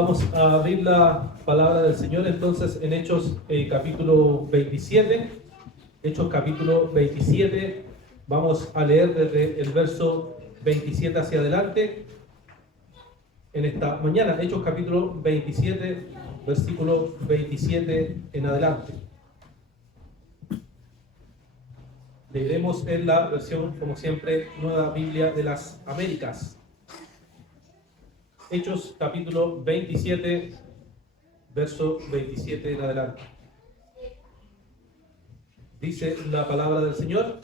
Vamos a abrir la palabra del Señor entonces en Hechos capítulo 27. Hechos capítulo 27. Vamos a leer desde el verso 27 hacia adelante en esta mañana. Hechos capítulo 27, versículo 27 en adelante. Leeremos en la versión, como siempre, Nueva Biblia de las Américas. Hechos capítulo 27, verso 27 en adelante. Dice la palabra del Señor: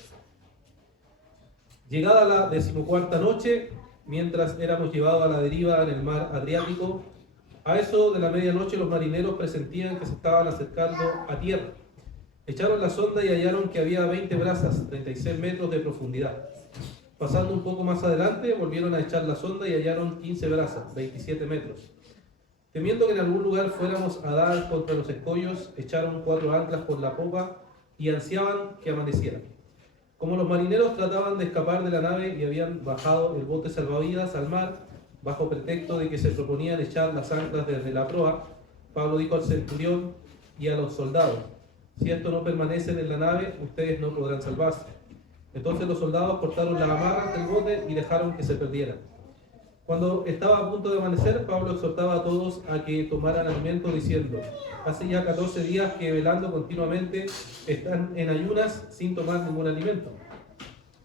llegada la 14ª noche, mientras éramos llevados a la deriva en el mar Adriático, a eso de la medianoche los marineros presentían que se estaban acercando a tierra. Echaron la sonda y hallaron que había 20 brazas, 36 metros de profundidad. Pasando un poco más adelante, volvieron a echar la sonda y hallaron 15 brazas, 27 metros. Temiendo que en algún lugar fuéramos a dar contra los escollos, echaron 4 anclas por la popa y ansiaban que amaneciera. Como los marineros trataban de escapar de la nave y habían bajado el bote salvavidas al mar, bajo pretexto de que se proponían echar las anclas desde la proa, Pablo dijo al centurión y a los soldados: si estos no permanecen en la nave, ustedes no podrán salvarse. Entonces los soldados cortaron las amarras del bote y dejaron que se perdieran. Cuando estaba a punto de amanecer, Pablo exhortaba a todos a que tomaran alimento, diciendo: hace ya 14 días que velando continuamente están en ayunas sin tomar ningún alimento.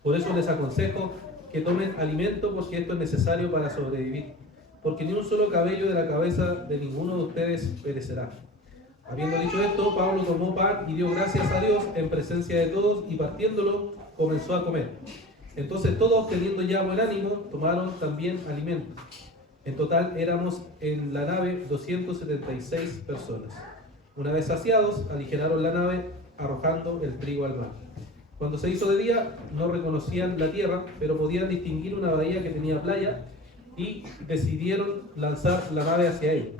Por eso les aconsejo que tomen alimento, porque esto es necesario para sobrevivir, porque ni un solo cabello de la cabeza de ninguno de ustedes perecerá. Habiendo dicho esto, Pablo tomó pan y dio gracias a Dios en presencia de todos, y partiéndolo comenzó a comer. Entonces todos, teniendo ya buen ánimo, tomaron también alimento. En total éramos en la nave 276 personas. Una vez saciados, aligeraron la nave, arrojando el trigo al mar. Cuando se hizo de día, no reconocían la tierra, pero podían distinguir una bahía que tenía playa, y decidieron lanzar la nave hacia ella,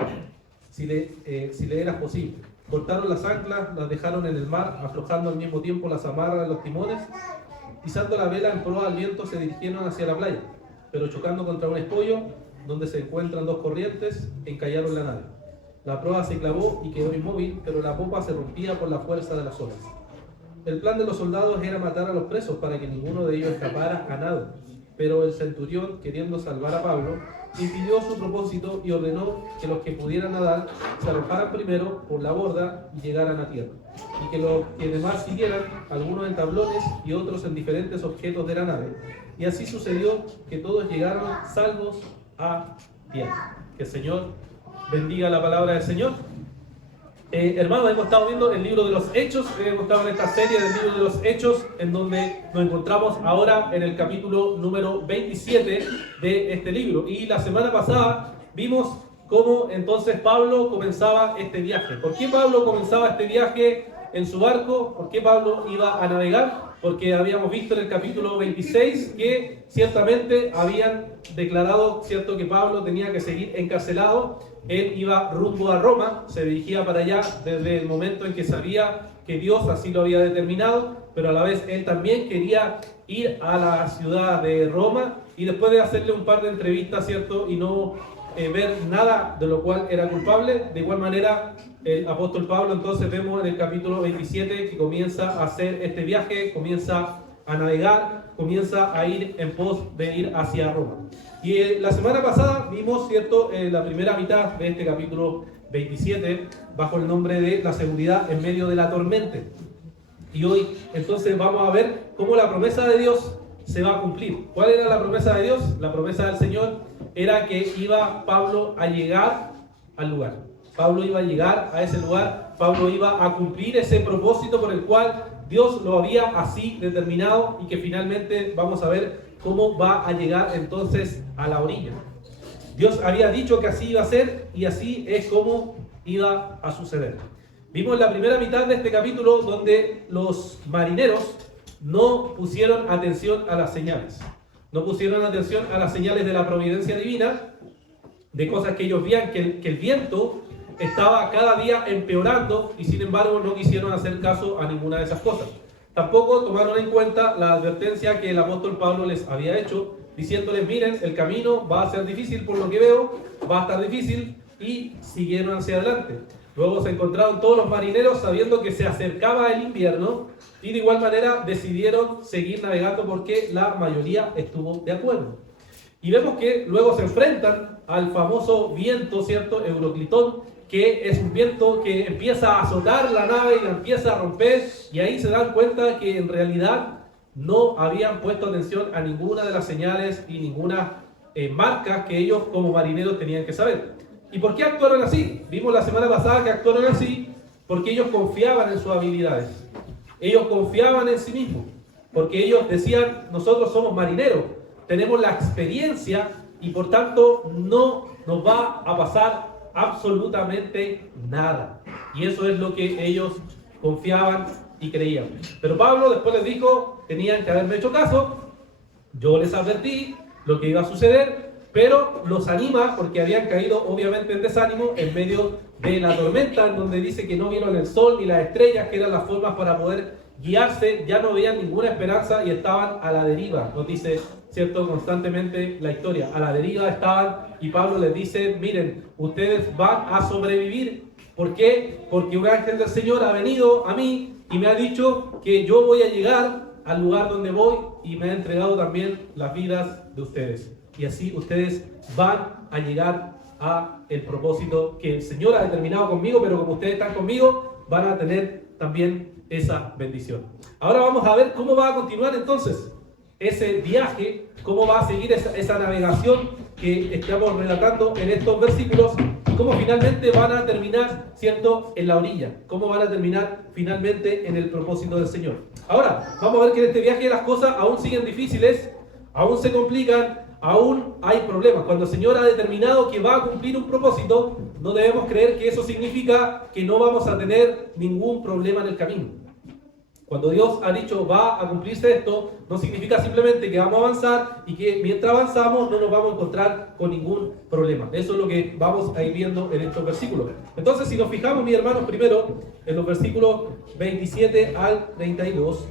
si le era posible. Cortaron las anclas, las dejaron en el mar, aflojando al mismo tiempo las amarras de los timones. Izando la vela en proa al viento, se dirigieron hacia la playa, pero chocando contra un escollo donde se encuentran 2 corrientes, encallaron la nave. La proa se clavó y quedó inmóvil, pero la popa se rompía por la fuerza de las olas. El plan de los soldados era matar a los presos para que ninguno de ellos escapara a nado, pero el centurión, queriendo salvar a Pablo, impidió su propósito y ordenó que los que pudieran nadar se arrojaran primero por la borda y llegaran a tierra, y que los que demás siguieran, algunos en tablones y otros en diferentes objetos de la nave. Y así sucedió que todos llegaron salvos a tierra. Que el Señor bendiga la palabra del Señor. Hermanos, hemos estado viendo el libro de los Hechos, hemos estado en esta serie del libro de los Hechos, en donde nos encontramos ahora en el capítulo número 27 de este libro. Y la semana pasada vimos cómo entonces Pablo comenzaba este viaje. ¿Por qué Pablo comenzaba este viaje en su barco? ¿Por qué Pablo iba a navegar? Porque habíamos visto en el capítulo 26 que ciertamente habían declarado, cierto, que Pablo tenía que seguir encarcelado. Él iba rumbo a Roma, se dirigía para allá desde el momento en que sabía que Dios así lo había determinado, pero a la vez él también quería ir a la ciudad de Roma, y después de hacerle un par de entrevistas, cierto, y no ver nada de lo cual era culpable, de igual manera el apóstol Pablo, entonces vemos en el capítulo 27 que comienza a hacer este viaje, comienza a navegar, comienza a ir en pos de ir hacia Roma. Y la semana pasada vimos, cierto, la primera mitad de este capítulo 27 bajo el nombre de la seguridad en medio de la tormenta. Y hoy entonces vamos a ver cómo la promesa de Dios se va a cumplir. ¿Cuál era la promesa de Dios? La promesa del Señor era que iba Pablo a llegar al lugar. Pablo iba a llegar a ese lugar, Pablo iba a cumplir ese propósito por el cual Dios lo había así determinado, y que finalmente vamos a ver cómo va a llegar entonces a la orilla. Dios había dicho que así iba a ser, y así es como iba a suceder. Vimos la primera mitad de este capítulo donde los marineros no pusieron atención a las señales. No pusieron atención a las señales de la providencia divina, de cosas que ellos veían, que el viento estaba cada día empeorando, y sin embargo no quisieron hacer caso a ninguna de esas cosas. Tampoco tomaron en cuenta la advertencia que el apóstol Pablo les había hecho, diciéndoles: miren, el camino va a ser difícil por lo que veo, va a estar difícil, y siguieron hacia adelante. Luego se encontraron todos los marineros sabiendo que se acercaba el invierno y de igual manera decidieron seguir navegando porque la mayoría estuvo de acuerdo. Y vemos que luego se enfrentan al famoso viento, ¿cierto? Euroclitón, que es un viento que empieza a azotar la nave y la empieza a romper, y ahí se dan cuenta que en realidad no habían puesto atención a ninguna de las señales y ninguna marcas que ellos como marineros tenían que saber. ¿Y por qué actuaron así? Vimos la semana pasada que actuaron así porque ellos confiaban en sus habilidades. Ellos confiaban en sí mismos. Porque ellos decían, nosotros somos marineros, tenemos la experiencia y por tanto no nos va a pasar absolutamente nada. Y eso es lo que ellos confiaban y creían. Pero Pablo después les dijo, tenían que haberme hecho caso, yo les advertí lo que iba a suceder, pero los anima porque habían caído obviamente en desánimo en medio de la tormenta, en donde dice que no vieron el sol ni las estrellas, que eran las formas para poder guiarse, ya no veían ninguna esperanza y estaban a la deriva, nos dice, ¿cierto?, constantemente la historia, a la deriva estaban, y Pablo les dice, miren, ustedes van a sobrevivir. ¿Por qué? Porque un ángel del Señor ha venido a mí y me ha dicho que yo voy a llegar al lugar donde voy y me ha entregado también las vidas de ustedes. Y así ustedes van a llegar a el propósito que el Señor ha determinado conmigo, pero como ustedes están conmigo, van a tener también esa bendición. Ahora vamos a ver cómo va a continuar entonces ese viaje, cómo va a seguir esa navegación que estamos relatando en estos versículos, y cómo finalmente van a terminar, ¿cierto?, en la orilla, cómo van a terminar finalmente en el propósito del Señor. Ahora, vamos a ver que en este viaje las cosas aún siguen difíciles, aún se complican, aún hay problemas. Cuando el Señor ha determinado que va a cumplir un propósito, no debemos creer que eso significa que no vamos a tener ningún problema en el camino. Cuando Dios ha dicho va a cumplirse esto, no significa simplemente que vamos a avanzar y que mientras avanzamos no nos vamos a encontrar con ningún problema. Eso es lo que vamos a ir viendo en estos versículos. Entonces, si nos fijamos, mis hermanos, primero en los versículos 27 al 32,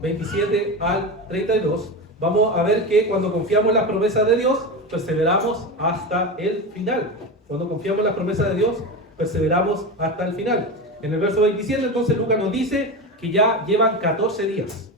27 al 32, vamos a ver que cuando confiamos en las promesas de Dios, perseveramos hasta el final. Cuando confiamos en las promesas de Dios, perseveramos hasta el final. En el verso 27, entonces, Lucas nos dice que ya llevan 14 días.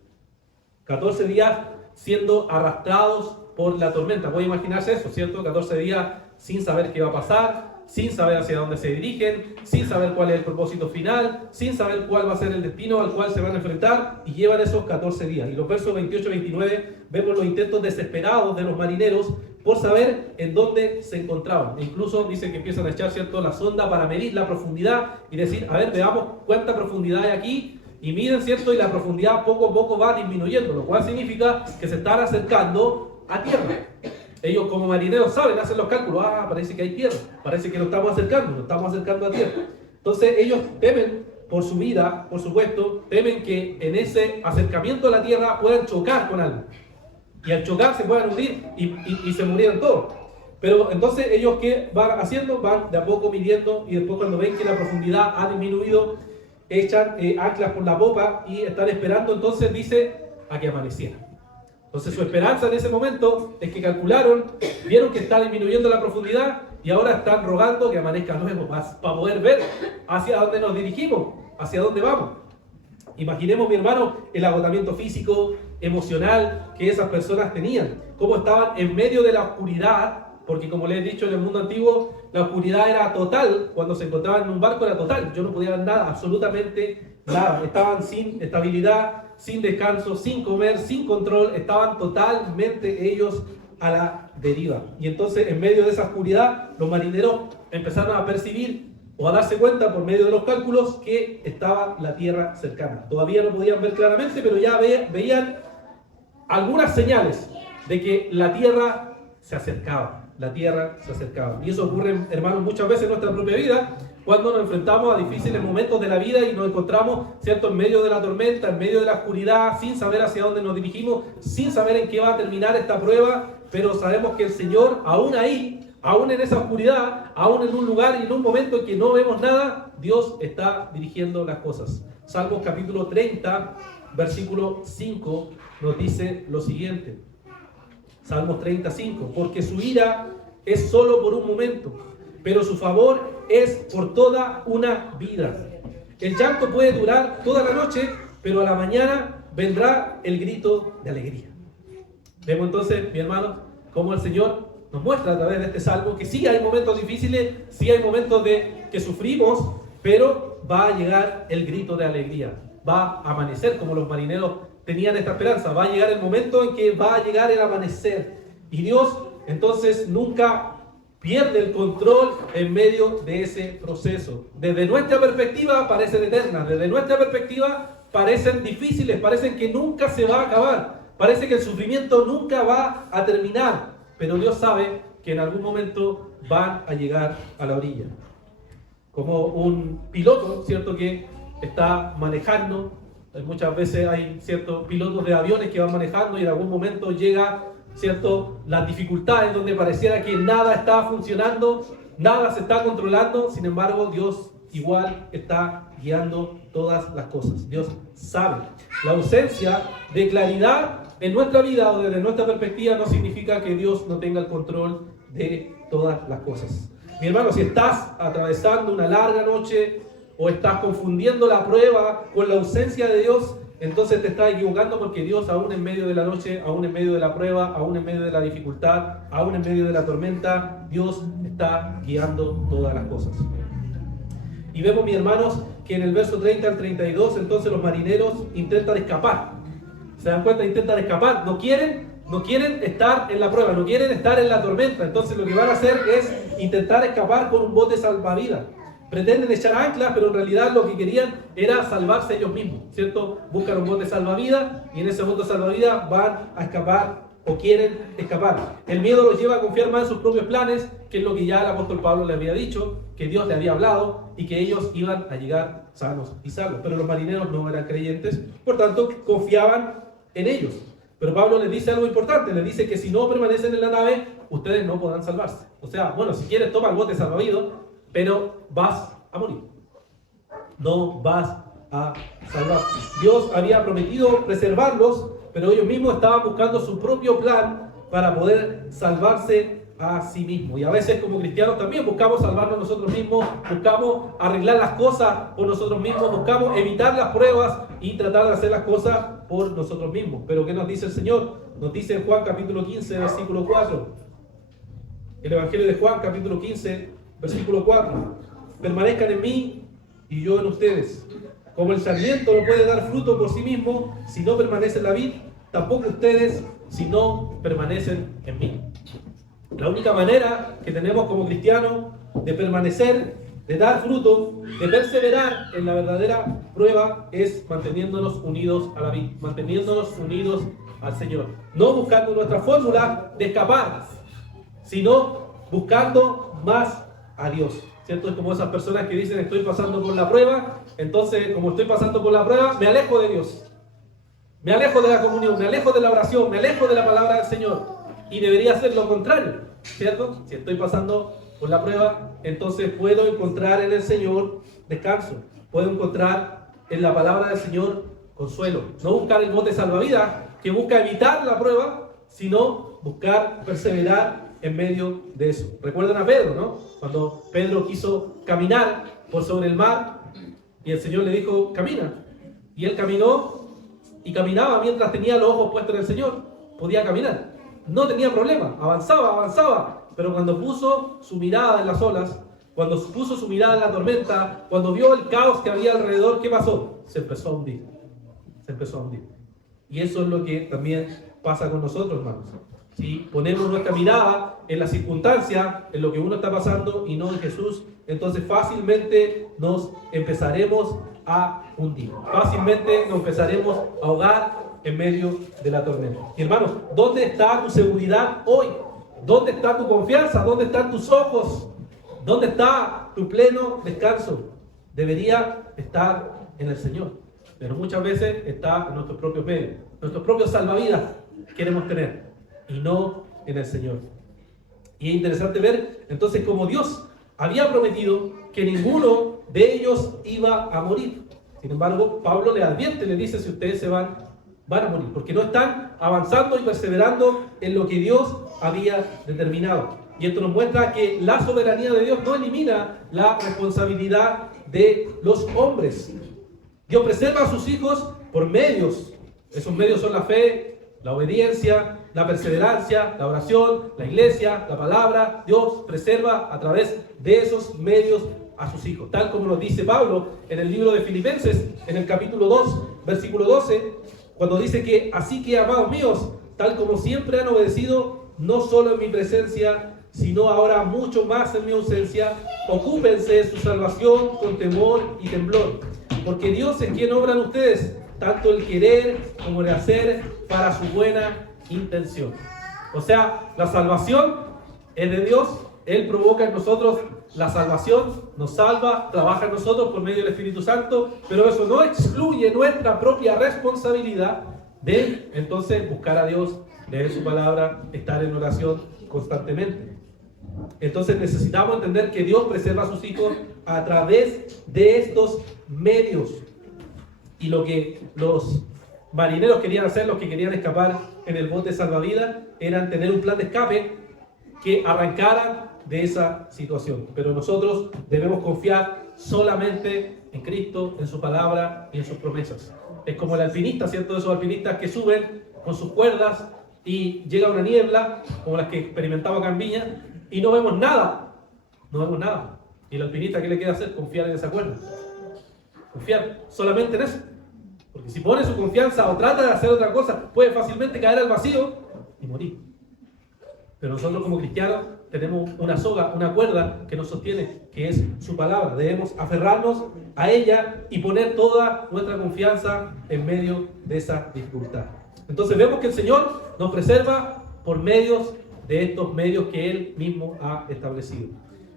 14 días siendo arrastrados por la tormenta. Puede imaginarse eso, ¿cierto? 14 días sin saber qué va a pasar, sin saber hacia dónde se dirigen, sin saber cuál es el propósito final, sin saber cuál va a ser el destino al cual se van a enfrentar, y llevan esos 14 días. Y los versos 28 y 29 vemos los intentos desesperados de los marineros por saber en dónde se encontraban. E incluso dicen que empiezan a echar, ¿cierto?, la sonda para medir la profundidad y decir, a ver, veamos cuánta profundidad hay aquí. Y miden, ¿cierto? Y la profundidad poco a poco va disminuyendo, lo cual significa que se están acercando a tierra. Ellos como marineros saben, hacen los cálculos, parece que hay tierra, parece que nos estamos acercando a tierra. Entonces ellos temen por su vida, por supuesto, temen que en ese acercamiento a la tierra puedan chocar con algo. Y al chocar se puedan hundir y se murieran todos. Pero entonces ellos, ¿qué van haciendo? Van de a poco midiendo, y después cuando ven que la profundidad ha disminuido, echan anclas por la popa y están esperando, entonces dice, a que amaneciera. Entonces su esperanza en ese momento es que calcularon, vieron que está disminuyendo la profundidad y ahora están rogando que amanezca luego para poder ver hacia dónde nos dirigimos, hacia dónde vamos. Imaginemos, mi hermano, el agotamiento físico, emocional que esas personas tenían, cómo estaban en medio de la oscuridad. Porque como les he dicho, en el mundo antiguo la oscuridad era total. Cuando se encontraban en un barco era total. Yo no podía ver nada, absolutamente nada. Estaban sin estabilidad, sin descanso, sin comer, sin control. Estaban totalmente ellos a la deriva. Y entonces, en medio de esa oscuridad, los marineros empezaron a percibir o a darse cuenta por medio de los cálculos que estaba la tierra cercana. Todavía no podían ver claramente, pero ya veían algunas señales de que la tierra se acercaba. La tierra se acercaba. Y eso ocurre, hermanos, muchas veces en nuestra propia vida, cuando nos enfrentamos a difíciles momentos de la vida y nos encontramos, ¿cierto?, en medio de la tormenta, en medio de la oscuridad, sin saber hacia dónde nos dirigimos, sin saber en qué va a terminar esta prueba, pero sabemos que el Señor, aún ahí, aún en esa oscuridad, aún en un lugar y en un momento en que no vemos nada, Dios está dirigiendo las cosas. Salmos capítulo 30, versículo 5, nos dice lo siguiente. Salmos 35, porque su ira es solo por un momento, pero su favor es por toda una vida. El llanto puede durar toda la noche, pero a la mañana vendrá el grito de alegría. Vemos entonces, mi hermano, cómo el Señor nos muestra a través de este salmo que sí hay momentos difíciles, sí hay momentos de que sufrimos, pero va a llegar el grito de alegría. Va a amanecer, como los marineros tenían esta esperanza. Va a llegar el momento en que va a llegar el amanecer. Y Dios entonces nunca pierde el control en medio de ese proceso. Desde nuestra perspectiva parecen eternas, desde nuestra perspectiva parecen difíciles, parecen que nunca se va a acabar, parece que el sufrimiento nunca va a terminar, pero Dios sabe que en algún momento van a llegar a la orilla. Como un piloto, ¿cierto?, que está manejando, muchas veces hay ciertos pilotos de aviones que van manejando y en algún momento llega, ¿cierto?, las dificultades donde pareciera que nada está funcionando, nada se está controlando. Sin embargo, Dios igual está guiando todas las cosas. Dios sabe. La ausencia de claridad en nuestra vida o desde nuestra perspectiva no significa que Dios no tenga el control de todas las cosas. Mi hermano, si estás atravesando una larga noche o estás confundiendo la prueba con la ausencia de Dios, entonces te estás equivocando, porque Dios, aún en medio de la noche, aún en medio de la prueba, aún en medio de la dificultad, aún en medio de la tormenta, Dios está guiando todas las cosas. Y vemos, mis hermanos, que en el verso 30 al 32, entonces los marineros intentan escapar. ¿Se dan cuenta? Intentan escapar. No quieren estar en la prueba, no quieren estar en la tormenta. Entonces lo que van a hacer es intentar escapar con un bote salvavidas. Pretenden echar anclas, pero en realidad lo que querían era salvarse ellos mismos, ¿cierto? Buscan un bote salvavidas y en ese bote salvavidas van a escapar o quieren escapar. El miedo los lleva a confiar más en sus propios planes, que es lo que ya el apóstol Pablo les había dicho, que Dios le había hablado y que ellos iban a llegar sanos y salvos. Pero los marineros no eran creyentes, por tanto confiaban en ellos. Pero Pablo les dice algo importante, les dice que si no permanecen en la nave, ustedes no podrán salvarse. O sea, bueno, si quieres toma el bote salvavidas, pero vas a morir. No vas a salvarte. Dios había prometido preservarlos, pero ellos mismos estaban buscando su propio plan para poder salvarse a sí mismos. Y a veces como cristianos también buscamos salvarnos nosotros mismos, buscamos arreglar las cosas por nosotros mismos, buscamos evitar las pruebas y tratar de hacer las cosas por nosotros mismos. Pero ¿qué nos dice el Señor? Nos dice en Juan capítulo 15, versículo 4. El Evangelio de Juan capítulo 15, versículo 4. Permanezcan en mí y yo en ustedes. Como el sarmiento no puede dar fruto por sí mismo si no permanece en la vid, tampoco ustedes si no permanecen en mí. La única manera que tenemos como cristianos de permanecer, de dar fruto, de perseverar en la verdadera prueba es manteniéndonos unidos a la vid, manteniéndonos unidos al Señor. No buscando nuestra fórmula de escapar, sino buscando más a Dios. ¿Cierto? Es como esas personas que dicen estoy pasando por la prueba, entonces como estoy pasando por la prueba, me alejo de Dios. Me alejo de la comunión, me alejo de la oración, me alejo de la palabra del Señor. Y debería ser lo contrario, ¿cierto? Si estoy pasando por la prueba, entonces puedo encontrar en el Señor descanso. Puedo encontrar en la palabra del Señor consuelo. No buscar el bote salvavidas que busca evitar la prueba, sino buscar perseverar en medio de eso. Recuerdan a Pedro, ¿no? Cuando Pedro quiso caminar por sobre el mar y el Señor le dijo, camina. Y él caminó y caminaba mientras tenía los ojos puestos en el Señor. Podía caminar. No tenía problema. Avanzaba. Pero cuando puso su mirada en las olas, cuando puso su mirada en la tormenta, cuando vio el caos que había alrededor, ¿qué pasó? Se empezó a hundir. Y eso es lo que también pasa con nosotros, hermanos. Si ponemos nuestra mirada en las circunstancias, en lo que uno está pasando y no en Jesús, entonces fácilmente nos empezaremos a hundir. Fácilmente nos empezaremos a ahogar en medio de la tormenta. Y hermanos, ¿dónde está tu seguridad hoy? ¿Dónde está tu confianza? ¿Dónde están tus ojos? ¿Dónde está tu pleno descanso? Debería estar en el Señor. Pero muchas veces está en nuestros propios medios. Nuestros propios salvavidas queremos tener y no en el Señor. Y es interesante ver entonces cómo Dios había prometido que ninguno de ellos iba a morir. Sin embargo, Pablo le advierte, le dice, si ustedes se van a morir, porque no están avanzando y perseverando en lo que Dios había determinado. Y esto nos muestra que la soberanía de Dios no elimina la responsabilidad de los hombres. Dios preserva a sus hijos por medios. Esos medios son la fe, la obediencia, la perseverancia, la oración, la iglesia, la palabra. Dios preserva a través de esos medios a sus hijos. Tal como nos dice Pablo en el libro de Filipenses, en el capítulo 2, versículo 12, cuando dice que así que, amados míos, tal como siempre han obedecido, no solo en mi presencia, sino ahora mucho más en mi ausencia, ocúpense de su salvación con temor y temblor. Porque Dios es quien obra en ustedes, tanto el querer como el hacer para su buena intención. O sea, la salvación es de Dios, Él provoca en nosotros la salvación, nos salva, trabaja en nosotros por medio del Espíritu Santo, pero eso no excluye nuestra propia responsabilidad de entonces buscar a Dios, leer su palabra, estar en oración constantemente. Entonces necesitamos entender que Dios preserva a sus hijos a través de estos medios. Y lo que los marineros querían hacer, los que querían escapar en el bote salvavidas, eran tener un plan de escape que arrancara de esa situación. Pero nosotros debemos confiar solamente en Cristo, en su palabra y en sus promesas. Es como el alpinista, ¿cierto? Esos alpinistas que suben con sus cuerdas y llega una niebla, como las que experimentaba acá en Viña, y no vemos nada. No vemos nada. ¿Y el alpinista qué le queda hacer? Confiar en esa cuerda. Confiar solamente en eso. Porque si pone su confianza o trata de hacer otra cosa, puede fácilmente caer al vacío y morir. Pero nosotros como cristianos tenemos una soga, una cuerda que nos sostiene, que es su palabra. Debemos aferrarnos a ella y poner toda nuestra confianza en medio de esa dificultad. Entonces vemos que el Señor nos preserva por medios de estos medios que Él mismo ha establecido.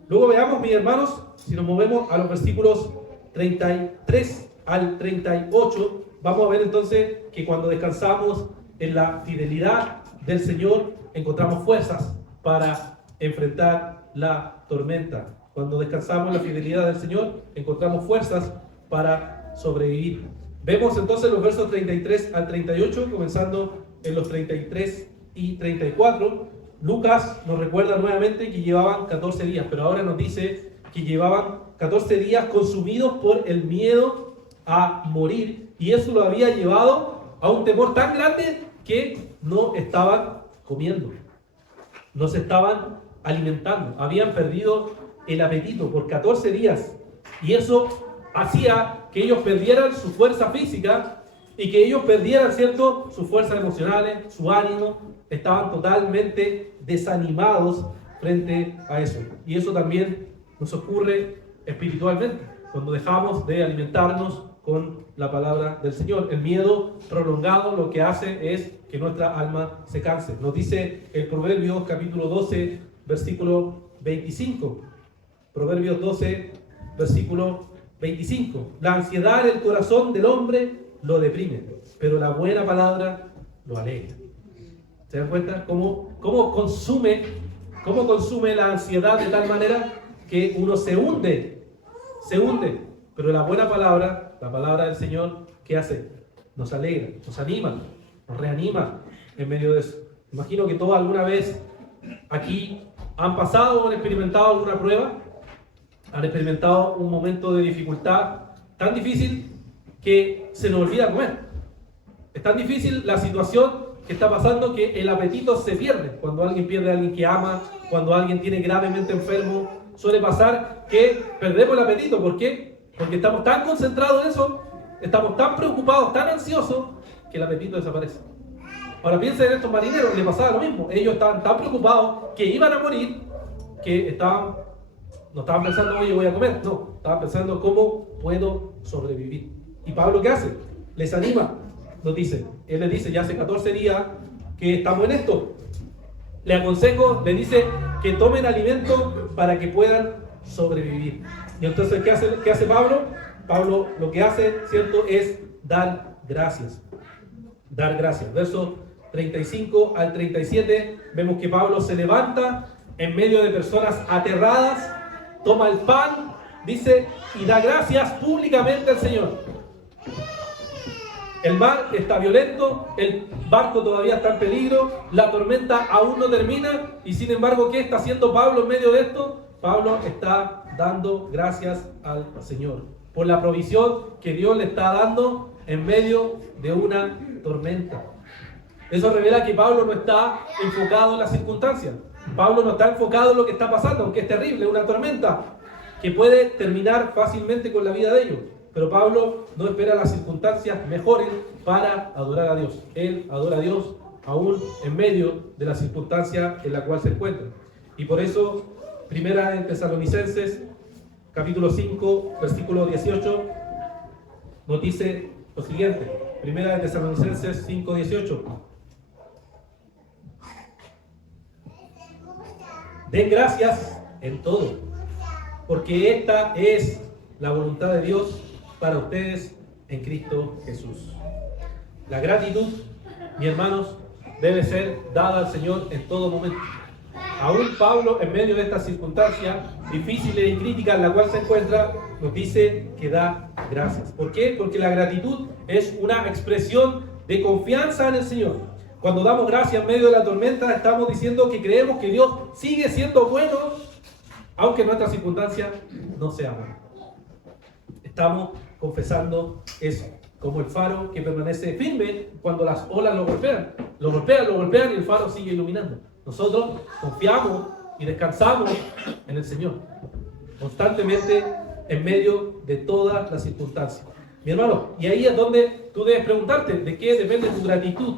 Luego veamos, mis hermanos, si nos movemos a los versículos 33 al 38, vamos a ver entonces que cuando descansamos en la fidelidad del Señor, encontramos fuerzas para enfrentar la tormenta. Cuando descansamos en la fidelidad del Señor, encontramos fuerzas para sobrevivir. Vemos entonces los versos 33 al 38, comenzando en los 33 y 34. Lucas nos recuerda nuevamente que llevaban 14 días, pero ahora nos dice que llevaban 14 días consumidos por el miedo a morir, y eso lo había llevado a un temor tan grande que no estaban comiendo, no se estaban alimentando, habían perdido el apetito por 14 días, y eso hacía que ellos perdieran su fuerza física y que ellos perdieran, ¿cierto?, sus fuerzas emocionales, su ánimo. Estaban totalmente desanimados frente a eso. Y eso también nos ocurre espiritualmente, cuando dejamos de alimentarnos con la palabra del Señor. El miedo prolongado lo que hace es que nuestra alma se canse. Nos dice el Proverbios capítulo 12, versículo 25. Proverbios 12, versículo 25. La ansiedad del corazón del hombre lo deprime, pero la buena palabra lo alegra. ¿Se dan cuenta? ¿Cómo consume la ansiedad de tal manera que uno se hunde? Pero la buena palabra, la palabra del Señor, ¿qué hace? Nos alegra, nos anima, nos reanima en medio de eso. Imagino que todos alguna vez aquí han pasado o han experimentado alguna prueba, han experimentado un momento de dificultad tan difícil que se nos olvida comer. Es tan difícil la situación que está pasando que el apetito se pierde. Cuando alguien pierde a alguien que ama, cuando alguien tiene gravemente enfermo, suele pasar que perdemos el apetito. ¿Por qué? Porque estamos tan concentrados en eso, estamos tan preocupados, tan ansiosos, que el apetito desaparece. Ahora piensen en estos marineros que les pasaba lo mismo. Ellos estaban tan preocupados que iban a morir, que no estaban pensando, oye, voy a comer. No, estaban pensando, ¿cómo puedo sobrevivir? ¿Y Pablo qué hace? Les anima. Él les dice, ya hace 14 días que estamos en esto. Le aconsejo, le dice que tomen alimento para que puedan sobrevivir. Y entonces, ¿qué hace Pablo? Pablo lo que hace, ¿cierto?, es dar gracias. Dar gracias. Versos 35 al 37, vemos que Pablo se levanta en medio de personas aterradas, toma el pan, dice, y da gracias públicamente al Señor. El mar está violento, el barco todavía está en peligro, la tormenta aún no termina y sin embargo, ¿qué está haciendo Pablo en medio de esto? Pablo está dando gracias al Señor por la provisión que Dios le está dando en medio de una tormenta. Eso revela que Pablo no está enfocado en las circunstancias. Pablo no está enfocado en lo que está pasando, aunque es terrible, una tormenta que puede terminar fácilmente con la vida de ellos. Pero Pablo no espera las circunstancias mejoren para adorar a Dios. Él adora a Dios aún en medio de la circunstancia en la cual se encuentra. Y por eso, primera en Tesalonicenses, capítulo 5, versículo 18, nos dice lo siguiente. Primera de Tesalonicenses 5, 18. Den gracias en todo, porque esta es la voluntad de Dios para ustedes en Cristo Jesús. La gratitud, mis hermanos, debe ser dada al Señor en todo momento. Aún Pablo, en medio de esta circunstancia difícil y crítica en la cual se encuentra, nos dice que da gracias. ¿Por qué? Porque la gratitud es una expresión de confianza en el Señor. Cuando damos gracias en medio de la tormenta, estamos diciendo que creemos que Dios sigue siendo bueno, aunque nuestra circunstancia no sea buena. Estamos confesando eso, como el faro que permanece firme cuando las olas lo golpean. Lo golpean y el faro sigue iluminando. Nosotros confiamos y descansamos en el Señor, constantemente en medio de todas las circunstancias. Mi hermano, y ahí es donde tú debes preguntarte, ¿de qué depende tu gratitud?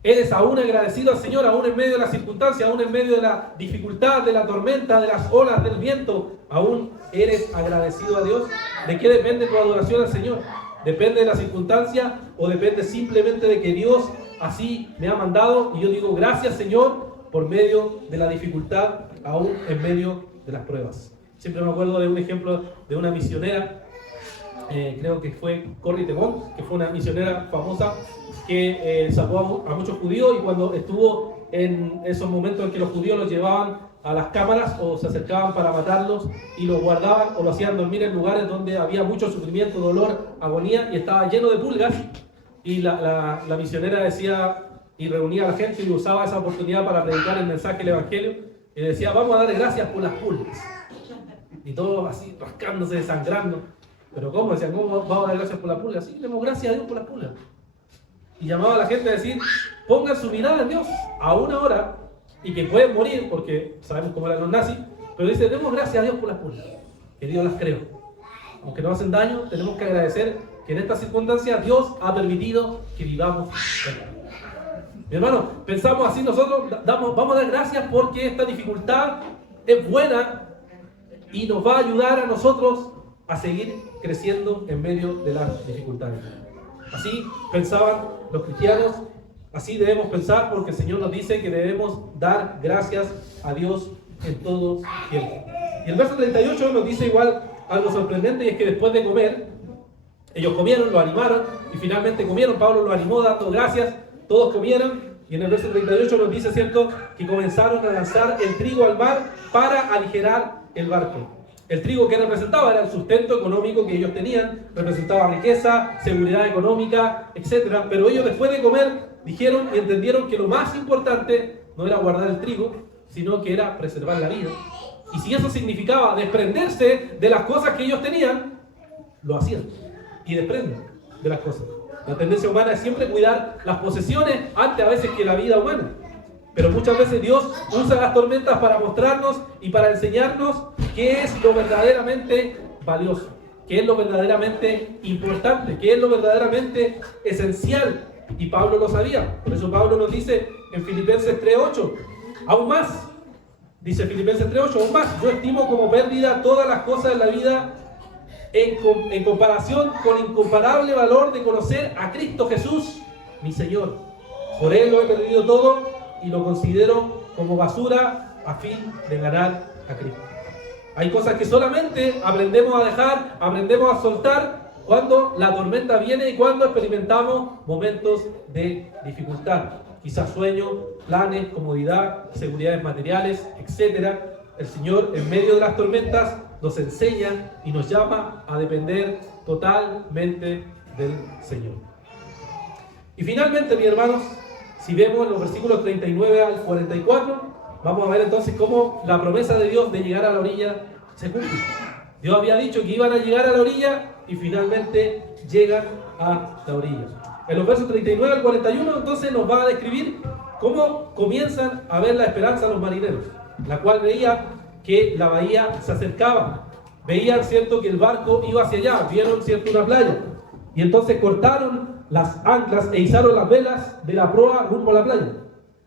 ¿Eres aún agradecido al Señor, aún en medio de las circunstancias, aún en medio de la dificultad, de la tormenta, de las olas, del viento? ¿Aún eres agradecido a Dios? ¿De qué depende tu adoración al Señor? ¿Depende de la circunstancia o depende simplemente de que Dios así me ha mandado? Y yo digo, gracias Señor, por medio de la dificultad, aún en medio de las pruebas. Siempre me acuerdo de un ejemplo de una misionera, creo que fue Corrie ten Boom, que fue una misionera famosa que salvó a muchos judíos, y cuando estuvo en esos momentos en que los judíos los llevaban a las cámaras o se acercaban para matarlos y los guardaban o lo hacían dormir en lugares donde había mucho sufrimiento, dolor, agonía y estaba lleno de pulgas, y la misionera decía y reunía a la gente y usaba esa oportunidad para predicar el mensaje del Evangelio y decía, vamos a dar gracias por las pulgas, y todos así rascándose, desangrando. Pero ¿cómo? Decían, ¿cómo vamos a dar gracias por las pulgas? Sí, demos gracias a Dios por las pulgas. Y llamaba a la gente a decir, pongan su mirada en Dios, aún ahora, y que pueden morir, porque sabemos cómo eran los nazis, pero dice, demos gracias a Dios por las pulgas, que Dios las creó. Aunque nos hacen daño, tenemos que agradecer que en estas circunstancias Dios ha permitido que vivamos. Mi hermano, pensamos así nosotros, vamos a dar gracias porque esta dificultad es buena y nos va a ayudar a nosotros a seguir creciendo en medio de las dificultades. Así pensaban los cristianos, así debemos pensar, porque el Señor nos dice que debemos dar gracias a Dios en todo tiempo. Y el verso 38 nos dice igual algo sorprendente, y es que después de comer, ellos comieron, lo animaron, y finalmente comieron. Pablo lo animó dando gracias, todos comieron, y en el verso 38 nos dice, ¿cierto?, que comenzaron a lanzar el trigo al mar para aligerar el barco. El trigo que representaba era el sustento económico que ellos tenían, representaba riqueza, seguridad económica, etc. Pero ellos después de comer dijeron y entendieron que lo más importante no era guardar el trigo, sino que era preservar la vida. Y si eso significaba desprenderse de las cosas que ellos tenían, lo hacían y desprenden de las cosas. La tendencia humana es siempre cuidar las posesiones antes a veces que la vida humana. Pero muchas veces Dios usa las tormentas para mostrarnos y para enseñarnos qué es lo verdaderamente valioso, qué es lo verdaderamente importante, qué es lo verdaderamente esencial. Y Pablo lo sabía. Por eso Pablo nos dice en Filipenses 3:8, aún más, dice Filipenses 3:8, aún más, yo estimo como pérdida todas las cosas de la vida en comparación con el incomparable valor de conocer a Cristo Jesús, mi Señor. Por Él lo he perdido todo y lo considero como basura a fin de ganar a Cristo. Hay cosas que solamente aprendemos a dejar, aprendemos a soltar cuando la tormenta viene y cuando experimentamos momentos de dificultad. Quizás sueños, planes, comodidad, seguridades materiales, etc. El Señor en medio de las tormentas nos enseña y nos llama a depender totalmente del Señor. Y finalmente, mis hermanos, si vemos los versículos 39 al 44, vamos a ver entonces cómo la promesa de Dios de llegar a la orilla se cumple. Dios había dicho que iban a llegar a la orilla y finalmente llegan a la orilla. En los versos 39 al 41 entonces nos va a describir cómo comienzan a ver la esperanza los marineros, la cual veía que la bahía se acercaba. Veían, cierto, que el barco iba hacia allá, vieron, cierto, una playa. Y entonces cortaron las anclas e izaron las velas de la proa rumbo a la playa.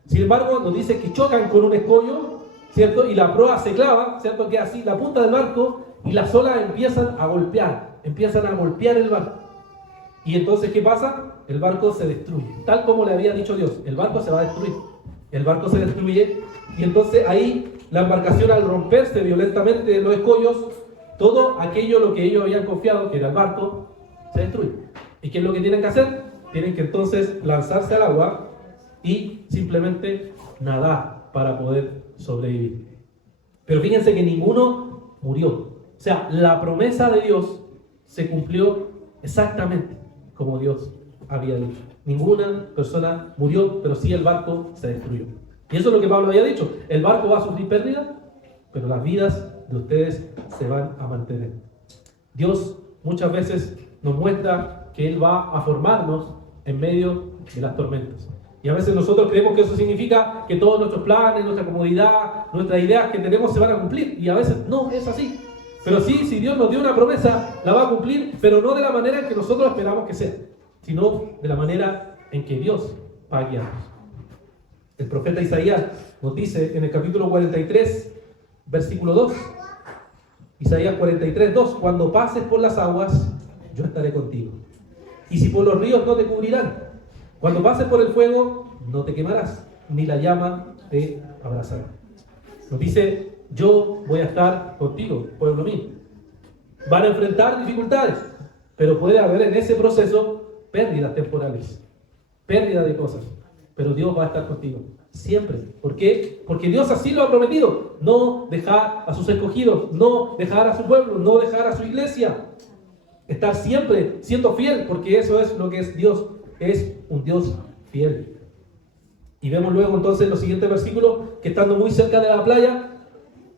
Sin embargo, nos dice que chocan con un escollo, ¿cierto? Y la proa se clava, ¿cierto? Que así la punta del barco y las olas empiezan a golpear el barco. Y entonces, ¿qué pasa? El barco se destruye, tal como le había dicho Dios. El barco se va a destruir. El barco se destruye y entonces ahí la embarcación, al romperse violentamente los escollos, todo aquello lo que ellos habían confiado, que era el barco, se destruye. ¿Y qué es lo que tienen que hacer? Tienen que entonces lanzarse al agua y simplemente nadar para poder sobrevivir. Pero fíjense que ninguno murió. O sea, la promesa de Dios se cumplió exactamente como Dios había dicho. Ninguna persona murió, pero sí el barco se destruyó. Y eso es lo que Pablo había dicho. El barco va a sufrir pérdida, pero las vidas de ustedes se van a mantener. Dios muchas veces nos muestra que Él va a formarnos en medio de las tormentas. Y a veces nosotros creemos que eso significa que todos nuestros planes, nuestra comodidad, nuestras ideas que tenemos se van a cumplir. Y a veces no es así. Pero sí, si Dios nos dio una promesa, la va a cumplir, pero no de la manera en que nosotros esperamos que sea, sino de la manera en que Dios va a guiarnos. El profeta Isaías nos dice en el capítulo 43, versículo 2, Isaías 43, 2, cuando pases por las aguas, yo estaré contigo. Y si por los ríos no te cubrirán, cuando pases por el fuego, no te quemarás, ni la llama te abrazará. Nos dice, yo voy a estar contigo, pueblo mío. Van a enfrentar dificultades, pero puede haber en ese proceso pérdidas temporales, pérdida de cosas, pero Dios va a estar contigo, siempre. ¿Por qué? Porque Dios así lo ha prometido, no dejar a sus escogidos, no dejar a su pueblo, no dejar a su iglesia. Estar siempre siendo fiel, porque eso es lo que es Dios, es un Dios fiel. Y vemos luego entonces en los siguientes versículos que estando muy cerca de la playa,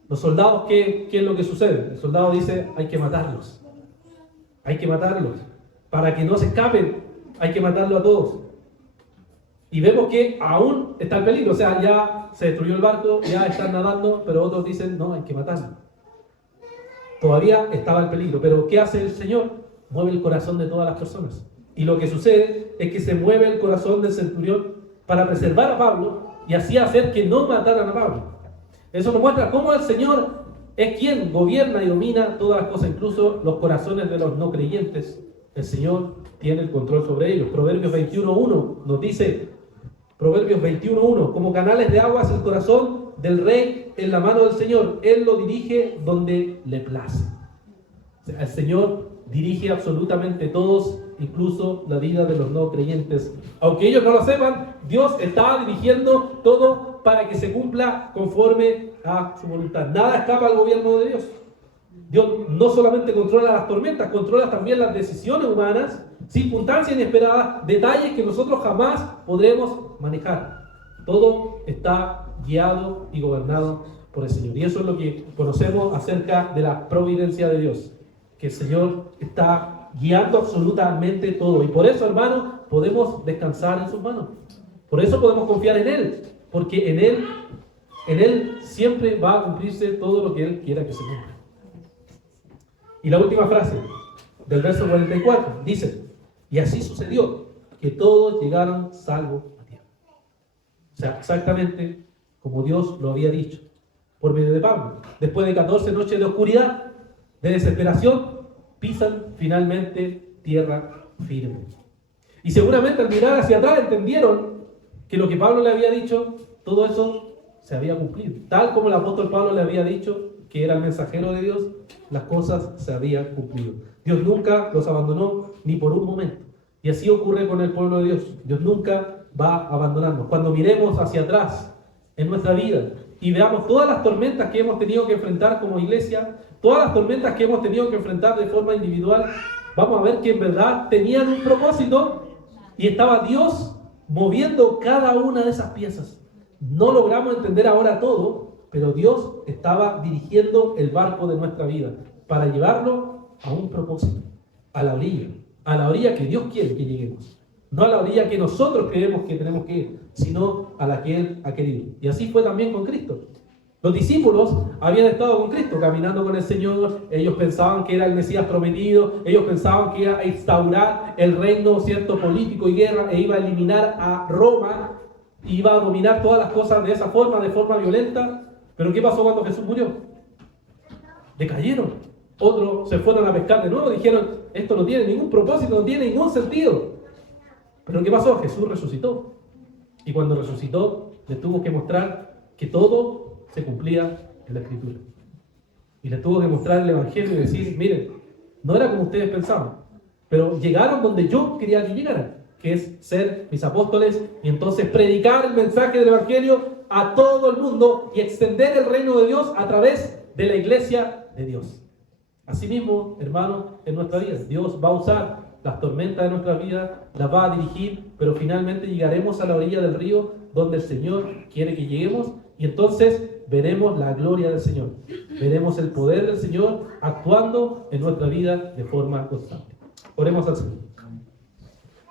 los soldados, ¿qué es lo que sucede? El soldado dice, hay que matarlos. Hay que matarlos. Para que no se escapen, hay que matarlos a todos. Y vemos que aún está el peligro. O sea, ya se destruyó el barco, ya están nadando, pero otros dicen, no, hay que matarlos. Todavía estaba el peligro. Pero ¿qué hace el Señor? Mueve el corazón de todas las personas. Y lo que sucede es que se mueve el corazón del centurión para preservar a Pablo y así hacer que no mataran a Pablo. Eso nos muestra cómo el Señor es quien gobierna y domina todas las cosas, incluso los corazones de los no creyentes. El Señor tiene el control sobre ellos. Proverbios 21.1 nos dice, Proverbios 21.1, como canales de agua es el corazón del rey en la mano del Señor. Él lo dirige donde le place. O sea, el Señor dirige absolutamente todos, incluso la vida de los no creyentes. Aunque ellos no lo sepan, Dios está dirigiendo todo para que se cumpla conforme a su voluntad. Nada escapa al gobierno de Dios. Dios no solamente controla las tormentas, controla también las decisiones humanas, circunstancias inesperadas, detalles que nosotros jamás podremos manejar. Todo está guiado y gobernado por el Señor. Y eso es lo que conocemos acerca de la providencia de Dios. Que el Señor está guiando absolutamente todo. Y por eso, hermanos, podemos descansar en sus manos. Por eso podemos confiar en Él. Porque en Él siempre va a cumplirse todo lo que Él quiera que se cumpla. Y la última frase del verso 44 dice, y así sucedió, que todos llegaron salvos a tierra. O sea, exactamente como Dios lo había dicho por medio de Pablo. Después de 14 noches de oscuridad, de desesperación, pisan finalmente tierra firme. Y seguramente al mirar hacia atrás entendieron que lo que Pablo le había dicho, todo eso se había cumplido. Tal como el apóstol Pablo le había dicho que era el mensajero de Dios, las cosas se habían cumplido. Dios nunca los abandonó ni por un momento. Y así ocurre con el pueblo de Dios. Dios nunca va a abandonarnos. Cuando miremos hacia atrás en nuestra vida y veamos todas las tormentas que hemos tenido que enfrentar como iglesia, todas las tormentas que hemos tenido que enfrentar de forma individual, vamos a ver que en verdad tenían un propósito Y estaba Dios moviendo cada una de esas piezas. No logramos entender ahora todo, pero Dios estaba dirigiendo el barco de nuestra vida para llevarlo a un propósito, a la orilla que Dios quiere que lleguemos. No a la orilla que nosotros creemos que tenemos que ir, sino a la que Él ha querido. Y así fue también con Cristo. Los discípulos habían estado con Cristo, caminando con el Señor. Ellos pensaban que era el Mesías prometido. Ellos pensaban que iba a instaurar el reino, cierto, político y guerra, e iba a eliminar a Roma, iba a dominar todas las cosas de esa forma, de forma violenta. Pero ¿qué pasó cuando Jesús murió? Decayeron. Otros se fueron a pescar de nuevo, dijeron, esto no tiene ningún propósito, no tiene ningún sentido. Pero ¿qué pasó? Jesús resucitó. Y cuando resucitó, le tuvo que mostrar que todo se cumplía en la Escritura. Y les tuvo que mostrar el Evangelio y decir, miren, no era como ustedes pensaban, pero llegaron donde yo quería que llegaran, que es ser mis apóstoles y entonces predicar el mensaje del Evangelio a todo el mundo y extender el reino de Dios a través de la iglesia de Dios. Asimismo, hermanos, en nuestra vida, Dios va a usar las tormentas de nuestra vida, las va a dirigir, pero finalmente llegaremos a la orilla del río donde el Señor quiere que lleguemos. Y entonces veremos la gloria del Señor, veremos el poder del Señor actuando en nuestra vida de forma constante. Oremos al Señor.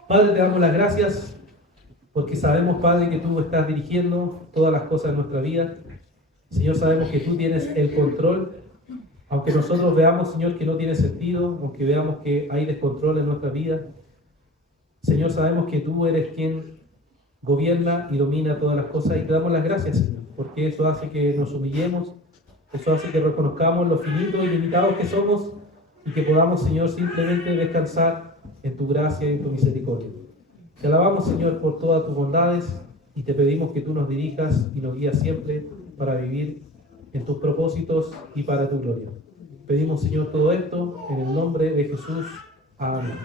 Padre, te damos las gracias porque sabemos, Padre, que tú estás dirigiendo todas las cosas de nuestra vida. Señor, sabemos que tú tienes el control, aunque nosotros veamos, Señor, que no tiene sentido, aunque veamos que hay descontrol en nuestra vida. Señor, sabemos que tú eres quien gobierna y domina todas las cosas y te damos las gracias, Señor, porque eso hace que nos humillemos, eso hace que reconozcamos lo finitos y limitados que somos y que podamos, Señor, simplemente descansar en tu gracia y en tu misericordia. Te alabamos, Señor, por todas tus bondades y te pedimos que tú nos dirijas y nos guías siempre para vivir en tus propósitos y para tu gloria. Pedimos, Señor, todo esto en el nombre de Jesús. Amén.